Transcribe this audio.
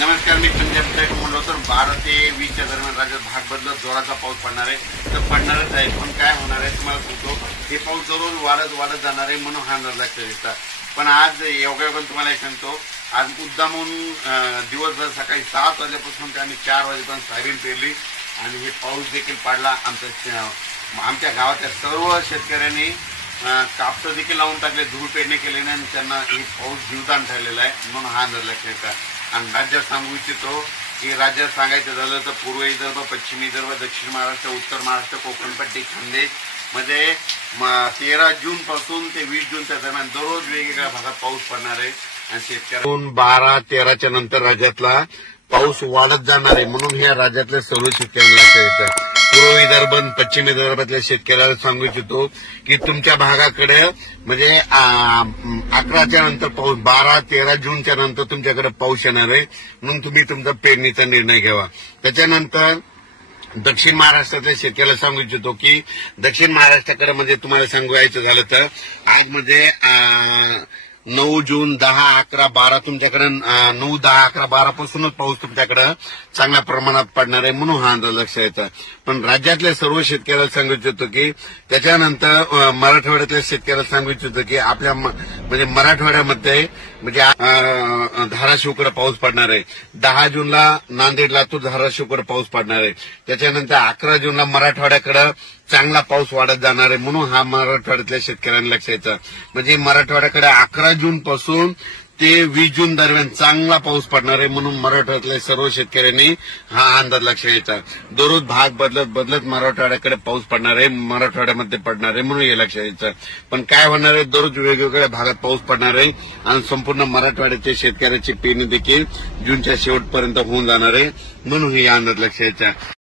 नमस्कार, मी संजय पटेल म्हणलो तर 12 ते 20च्या दरम्यान राज्यात भाग बदलत जोराचा पाऊस पडणार आहे. तर पडणारच आहे, पण काय होणार आहे तुम्हाला सांगतो. हे पाऊस जरूर वाढत जाणार आहे म्हणून हा अंदाज लक्षात येतात. पण आज योगायोगाने तुम्हाला एक सांगतो, आज मुद्दामून दिवसभर सकाळी 7 वाजल्यापासून ते आम्ही 4 वाजेपर्यंत सोयाबीन पेरली आणि हे पाऊस देखील पडला. आमच्या गावाच्या सर्व शेतकऱ्यांनी कापसं देखील लावून टाकले, धूळ पेरणी केल्याने आणि त्यांना हे पाऊस जीवदान ठरलेला आहे म्हणून हा अंदाज लक्षात येतात. आणि राज्यात सांगू इच्छितो की राज्यात सांगायचं झालं तर पूर्व विदर्भ, पश्चिम विदर्भ, दक्षिण महाराष्ट्र, उत्तर महाराष्ट्र, कोकणपट्टी, खानदेश मध्ये 13 जून पासून ते 20 जूनच्या दरम्यान दररोज वेगवेगळ्या भागात पाऊस पडणार आहे. आणि शेतकऱ्यांना 12-13च्या नंतर राज्यातला पाऊस वाढत जाणार आहे म्हणून ह्या राज्यातल्या सर्व शेतकऱ्यांना लक्षात येतं. पूर्व विदर्भ, पश्चिम विदर्भातल्या शेतकऱ्याला सांगू इच्छितो की तुमच्या भागाकडे म्हणजे 11च्या नंतर पाऊस, 12-13 जूनच्या नंतर तुमच्याकडे पाऊस येणार आहे म्हणून तुम्ही तुमचा पेरणीचा निर्णय घ्यावा. त्याच्यानंतर दक्षिण महाराष्ट्रातल्या शेतकऱ्याला सांगू इच्छितो की दक्षिण महाराष्ट्राकडे म्हणजे तुम्हाला सांगायचं झालं तर आज म्हणजे 9 जून, 10, 11, 12 तुमच्याकडे 9, 10, 11, 12 पासूनच पाऊस तुमच्याकडे चांगल्या प्रमाणात पडणार आहे म्हणून हा अंदाज लक्षात येतं. पण राज्यातल्या सर्व शेतकऱ्याला सांगू इच्छितो की त्याच्यानंतर मराठवाड्यातल्या शेतकऱ्याला सांगू इच्छितो की आपल्या म्हणजे मराठवाड्यामध्ये म्हणजे धाराशिवकडे पाऊस पडणार आहे. 10 जूनला नांदेड, लातूर, धाराशिवकडे पाऊस पडणार आहे. त्याच्यानंतर 11 जूनला मराठवाड्याकडे चांगला पाऊस वाढत जाणार आहे म्हणून हा मराठवाड्यातल्या शेतकऱ्यांना लक्षात येतं. म्हणजे मराठवाड्याकडे 11 जून पासून ते 20 जून दरम्यान चांगला पाऊस पडणार आहे म्हणून मराठवाड्यातल्या सर्व शेतकऱ्यांनी हा अंदाज लक्षात येतात. दररोज भाग बदलत मराठवाड्याकडे पाऊस पडणार आहे, मराठवाड्यामध्ये पडणार आहे म्हणून हे लक्षात येतं. पण काय होणार आहे, दररोज वेगवेगळ्या भागात पाऊस पडणार आहे आणि संपूर्ण मराठवाड्याच्या शेतकऱ्याची पेरणी देखील जूनच्या शेवटपर्यंत होऊन जाणार आहे म्हणून हे अंदाज लक्षात येतं.